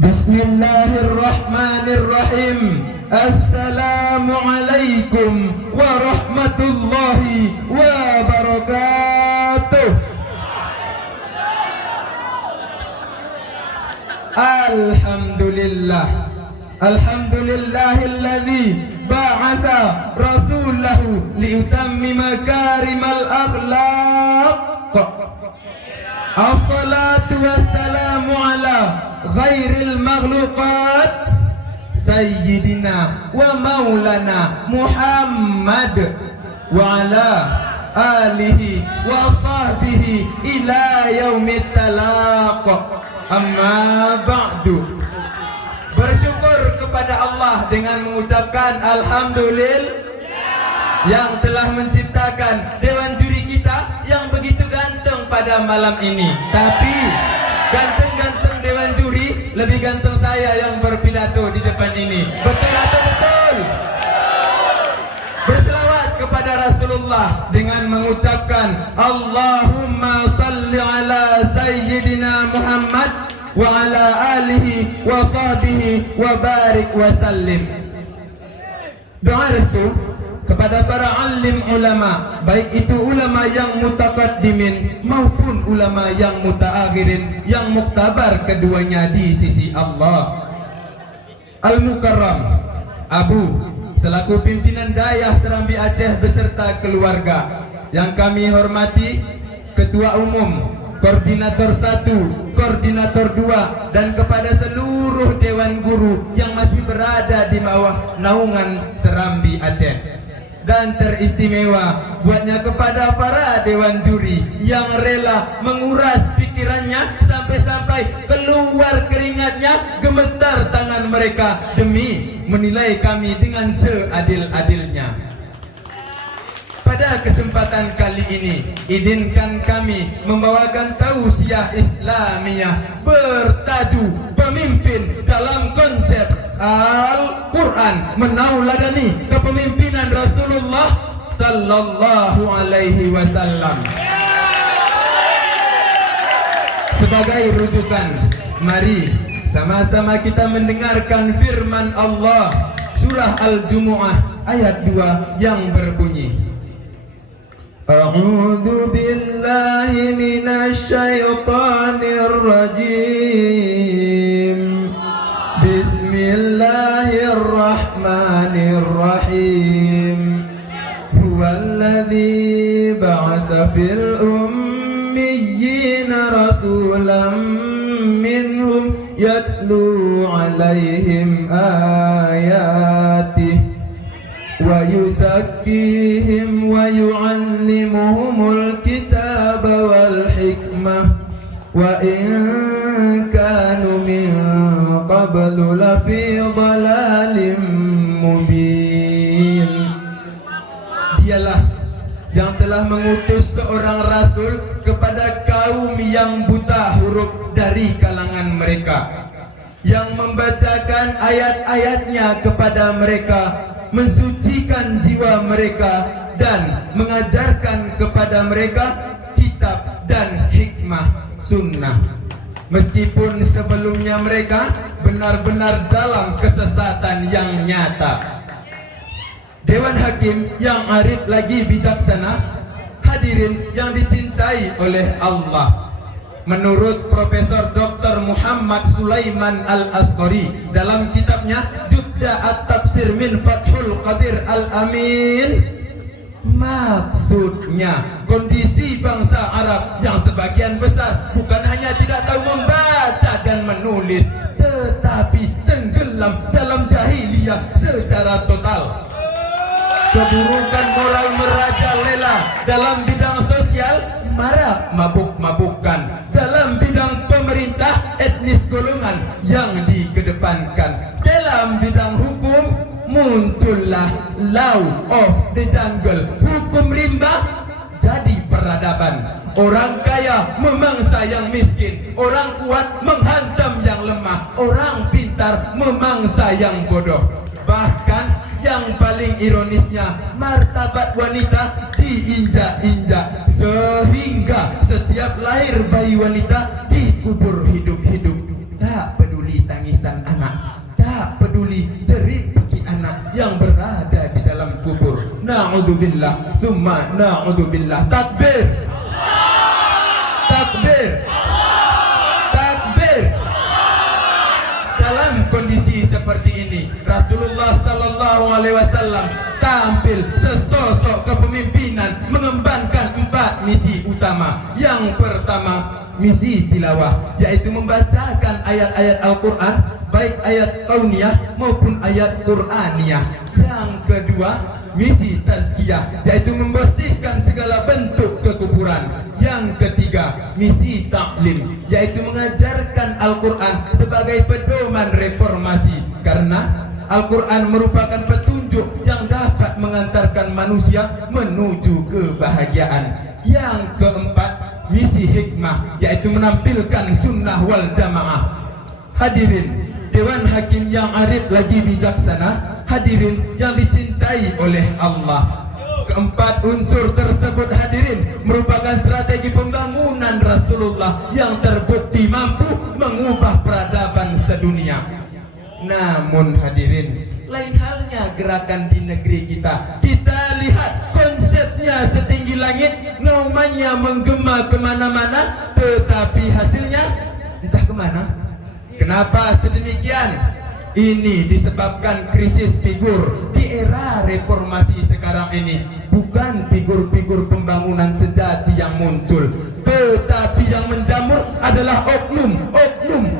Bismillahirrahmanirrahim. Assalamualaikum warahmatullahi wabarakatuh. Alhamdulillah. Alhamdulillahilladzi ba'atha rasulahu liutammima karimal akhlaq. Assalatu wassalamu ala ghairil makhluqat Sayyidina wa maulana Muhammad wa ala alihi wa sahbihi ila yaumit talaq. Amma ba'du. Bersyukur kepada Allah dengan mengucapkan alhamdulillah yang telah menciptakan dewan juri kita yang begitu ganteng pada malam ini. Tapi ganteng-ganteng dewan juri lebih ganteng saya yang berpidato di depan ini. Betul atau betul? Berselawat kepada Rasulullah dengan mengucapkan Allahumma salli ala Sayyidina Muhammad wa ala alihi wa sahbihi wa barik wa sallim. Doa restu kepada para alim ulama, baik itu ulama yang mutaqaddimin maupun ulama yang mutaakhirin, yang muktabar keduanya di sisi Allah. Al-Mukarram Abu selaku pimpinan Dayah Serambi Aceh beserta keluarga yang kami hormati, Ketua Umum, Koordinator 1, Koordinator 2, dan kepada seluruh Dewan Guru yang masih berada di bawah naungan Serambi Aceh. Dan teristimewa buatnya kepada para dewan juri yang rela menguras pikirannya sampai-sampai keluar keringatnya, gemetar tangan mereka demi menilai kami dengan seadil-adilnya. Pada kesempatan kali ini, izinkan kami membawakan tausiah Islamiyah bertajuk Pemimpin dalam Konsep Al-Quran menauladani kepemimpinan Rasulullah Sallallahu Alaihi Wasallam. Sebagai rujukan, mari sama-sama kita mendengarkan firman Allah surah Al-Jumu'ah ayat 2 yang berbunyi, A'udzu billahi minasy syaithanir rajim. Bismillahirrahmanirrahim. Huwallazi ba'atha fil ummiyina rasulan minhum yatlu 'alaihim ayatihi wa yuzakkihim wa yu'allimuhumul kitaba wal hikmah wa in kanu min qablu lafi dhalalin mubin. Dialah yang telah mengutus seorang rasul kepada kaum yang buta huruf dari kalangan mereka, yang membacakan ayat-ayatnya kepada mereka, mensucikan jiwa mereka, dan mengajarkan kepada mereka kitab dan hikmah sunnah. Meskipun sebelumnya mereka benar-benar dalam kesesatan yang nyata. Dewan Hakim yang arif lagi bijaksana, hadirin yang dicintai oleh Allah. Menurut Profesor Dr. Muhammad Sulaiman Al-Asqari dalam kitabnya Judda At-Tafsir min Fathul Qadir Al-Amin, maksudnya kondisi bangsa Arab yang sebagian besar bukan hanya tidak tahu membaca dan menulis, tetapi tenggelam dalam jahiliyah secara total. Keburukan moral merajalela dalam bidang sosial, marak mabuk-mabukan. Dalam bidang pemerintah, etnis golongan yang dikedepankan. Dalam bidang hukum, muncullah law of the jungle, hukum rimba jadi peradaban. Orang kaya memangsa yang miskin, orang kuat menghantam yang lemah, orang pintar memangsa yang bodoh. Bahkan yang paling ironisnya, martabat wanita diinjak-injak sehingga setiap lahir bayi wanita dikubur hidup-hidup. Tak peduli tangis na'udzubillah, thumma na'udzubillah. Takbir, takbir, takbir. Dalam kondisi seperti ini, Rasulullah sallallahu alaihi wasallam tampil sesosok kepemimpinan mengembankan 4 misi utama. Yang pertama, misi tilawah, yaitu membacakan ayat-ayat Al-Quran, baik ayat kauniyah maupun ayat Qur'aniyah. Yang kedua, misi tazkiyah, yaitu membersihkan segala bentuk kekufuran. Yang ketiga, misi taklim, yaitu mengajarkan Al-Quran sebagai pedoman reformasi, karena Al-Quran merupakan petunjuk yang dapat mengantarkan manusia menuju kebahagiaan. Yang keempat, misi hikmah, yaitu menampilkan sunnah wal jamaah. Hadirin Dewan Hakim yang arif lagi bijaksana, hadirin yang dicintai oleh Allah. Keempat unsur tersebut, hadirin, merupakan strategi pembangunan Rasulullah yang terbukti mampu mengubah peradaban sedunia. Namun hadirin, lain halnya gerakan di negeri kita. Kita lihat konsepnya setinggi langit, ngaumannya menggema kemana-mana, tetapi hasilnya entah kemana. Kenapa sedemikian? Ini disebabkan krisis figur di era reformasi sekarang ini. Bukan figur-figur pembangunan sejati yang muncul, tetapi yang menjamur adalah oknum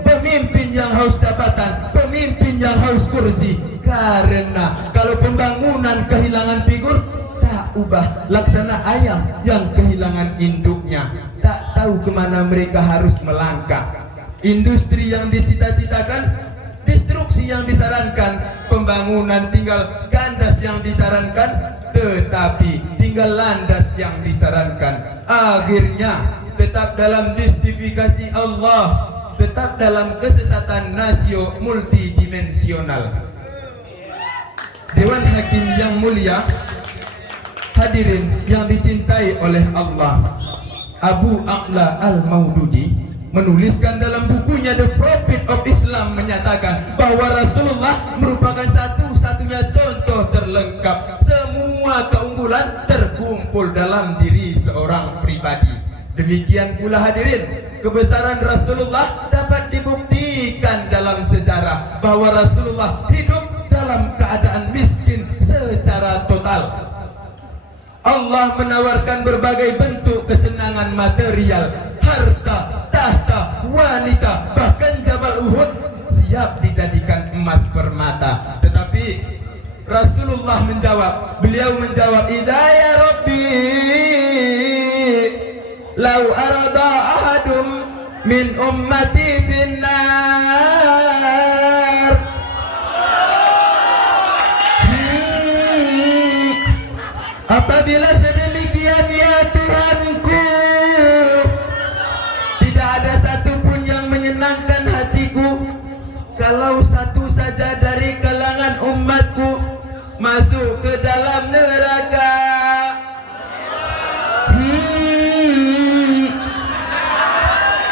pemimpin yang haus jabatan, pemimpin yang haus kursi. Karena kalau pembangunan kehilangan figur, tak ubah laksana ayam yang kehilangan induknya, tak tahu kemana mereka harus melangkah. Industri yang dicita-citakan, destruksi yang disarankan, pembangunan tinggal kandas yang disarankan, tetapi tinggal landas yang disarankan. Akhirnya tetap dalam justifikasi Allah, tetap dalam kesesatan nasio multidimensional. Dewan Hakim yang mulia, hadirin yang dicintai oleh Allah, Abu A'la Al-Maududi menuliskan dalam bukunya The Prophet of Islam, menyatakan bahwa Rasulullah merupakan satu-satunya contoh terlengkap. Semua keunggulan terkumpul dalam diri seorang pribadi. Demikian pula hadirin, kebesaran Rasulullah dapat dibuktikan dalam sejarah bahwa Rasulullah hidup dalam keadaan miskin secara total. Allah menawarkan berbagai bentuk kesenangan material, harta, tahta, wanita, bahkan Jabal Uhud siap dijadikan emas permata. Tetapi Rasulullah menjawab, beliau menjawab, "Idza ya Rabbi, lau arada ahadum min ummati finnar." Apabila sedemikian ya Tuhanku, tidak ada satupun yang menyenangkan hatiku kalau satu saja dari kalangan umatku masuk ke dalam neraka.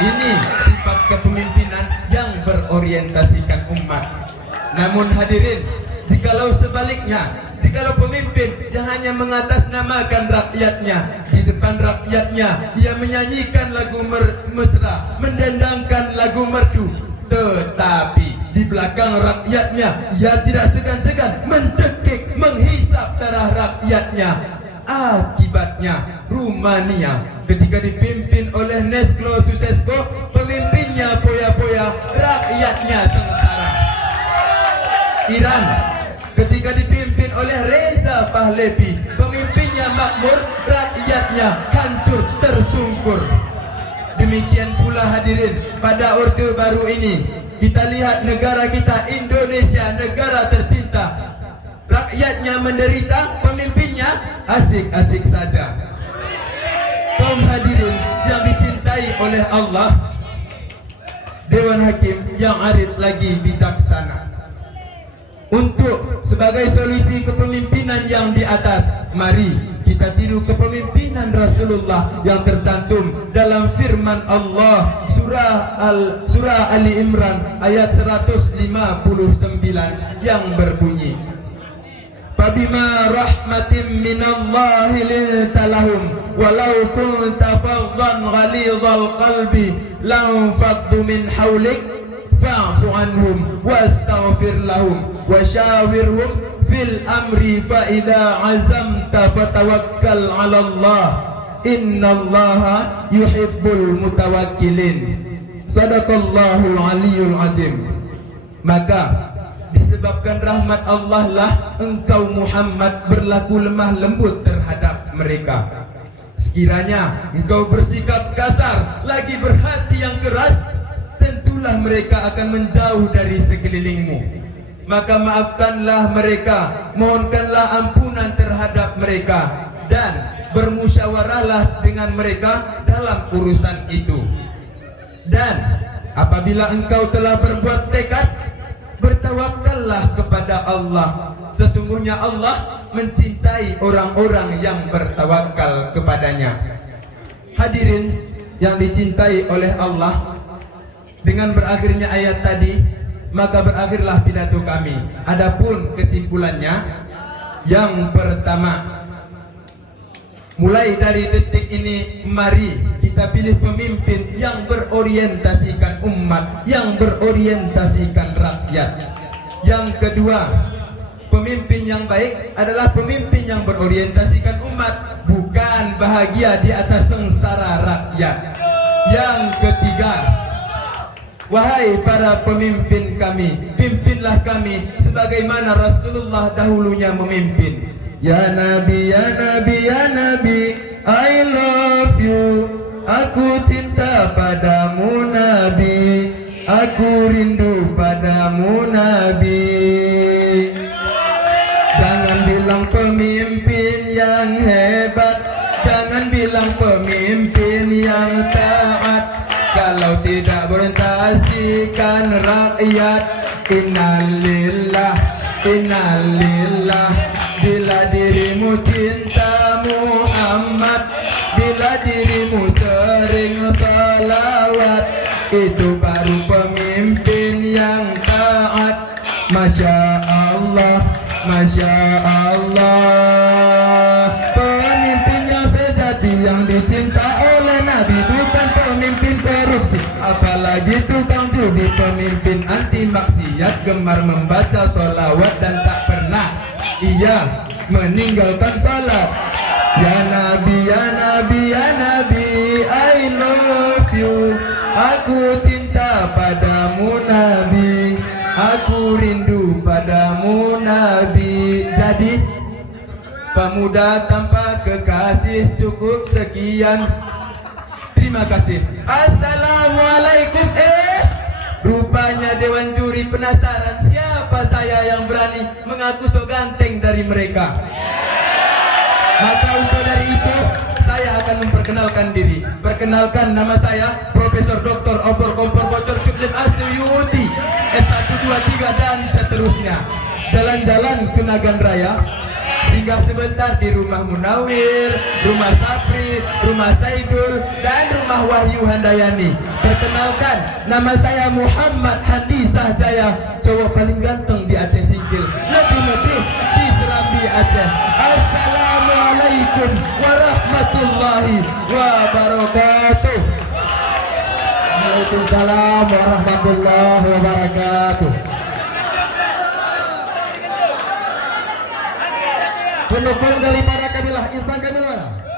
Ini sifat kepemimpinan yang berorientasikan umat. Namun hadirin, jikalau sebaliknya, jikalau pemimpin yang hanya mengatasnamakan rakyatnya, di depan rakyatnya ia menyanyikan lagu mesra, mendendangkan lagu merdu, tetapi di belakang rakyatnya ia tidak segan-segan mencekik, menghisap darah rakyatnya. Akibatnya Rumania ketika dipimpin oleh Neslo Ceausescu, pemimpinnya poya-poya, rakyatnya sengsara. Iran ketika dipimpin oleh Reza Pahlavi, pemimpinnya makmur, rakyatnya hancur tersungkur. Demikian pula hadirin, pada Orde Baru ini kita lihat negara kita Indonesia, negara tercinta, rakyatnya menderita, pemimpinnya asik-asik saja. Kaum hadirin yang dicintai oleh Allah, Dewan Hakim yang arif lagi bijaksana, untuk sebagai solusi kepemimpinan yang di atas, mari kita tiru kepemimpinan Rasulullah yang tercantum dalam firman Allah surah Ali Imran ayat 159 yang berbunyi, Fabima rahmatin minallahi linta lahum walau kunta faddan ghalidhal qalbi lam faddu min hawlik fa'fu anhum wastaghfir lahum washawirhum fil amri fa idza azamta fatawakkal 'ala Allah innallaha yuhibbul mutawakkilin. Sadaqallahul aliyyul azim. Maka disebabkan rahmat Allah lah engkau Muhammad berlaku lemah lembut terhadap mereka. Sekiranya engkau bersikap kasar, lagi berhati yang keras, tentulah mereka akan menjauh dari sekelilingmu. Maka maafkanlah mereka, mohonkanlah ampunan terhadap mereka, dan bermusyawarahlah dengan mereka dalam urusan itu. Dan apabila engkau telah berbuat tekad, bertawakkallah kepada Allah. Sesungguhnya Allah mencintai orang-orang yang bertawakal kepadanya. Hadirin yang dicintai oleh Allah, dengan berakhirnya ayat tadi, maka berakhirlah pidato kami. Adapun kesimpulannya, yang pertama, mulai dari detik ini mari kita pilih pemimpin yang berorientasikan umat, yang berorientasikan rakyat. Yang kedua, pemimpin yang baik adalah pemimpin yang berorientasikan umat, bukan bahagia di atas sengsara rakyat. Yang ketiga, wahai para pemimpin kami, pimpinlah kami sebagaimana Rasulullah dahulunya memimpin. Ya Nabi, ya Nabi, ya Nabi, I love you. Aku cinta padamu Nabi, aku rindu padamu Nabi. Jangan bilang pemimpin yang hebat, jangan bilang pemimpin yang taat, kalau tidak berorientasikan rakyat. Innalillah, innalillah. Bila dirimu cinta Muhammad, bila dirimu sering salawat, itu baru pemimpin yang taat. Masya Allah, Masya Allah. Pemimpin yang sejati yang dicinta oleh Nabi, bukan pemimpin korupsi, apalagi tukang judi. Pemimpin anti maksiat, gemar membaca sholawat dan tak pernah ia meninggalkan salat. Ya Nabi, ya Nabi, ya Nabi, I love you. Aku cinta padamu Nabi, aku rindu padamu Nabi. Jadi pemuda tanpa kekasih cukup sekian. Terima kasih. Assalamualaikum. Rupanya Dewan Juri penasaran siapa saya yang berani mengaku so ganteng dari mereka. Maka untuk dari itu saya akan memperkenalkan diri. Perkenalkan, nama saya Profesor Dr. Obor Kompor Bocor Cuklim Asyuyuti, S1, 2, 3 dan seterusnya. Jalan-jalan ke Nagan Raya, singgah sebentar di rumah Munawir, rumah Sapri, rumah Saidul, dan rumah Wahyu Handayani. Perkenalkan, nama saya Muhammad Handisah Jaya, cowok paling ganteng di Aceh Singkil, lebih di Serambi Aceh. Assalamualaikum warahmatullahi wabarakatuh. Waalaikumsalam warahmatullahi wabarakatuh. Pendukung daripada Kamilah Insan Kamil mana?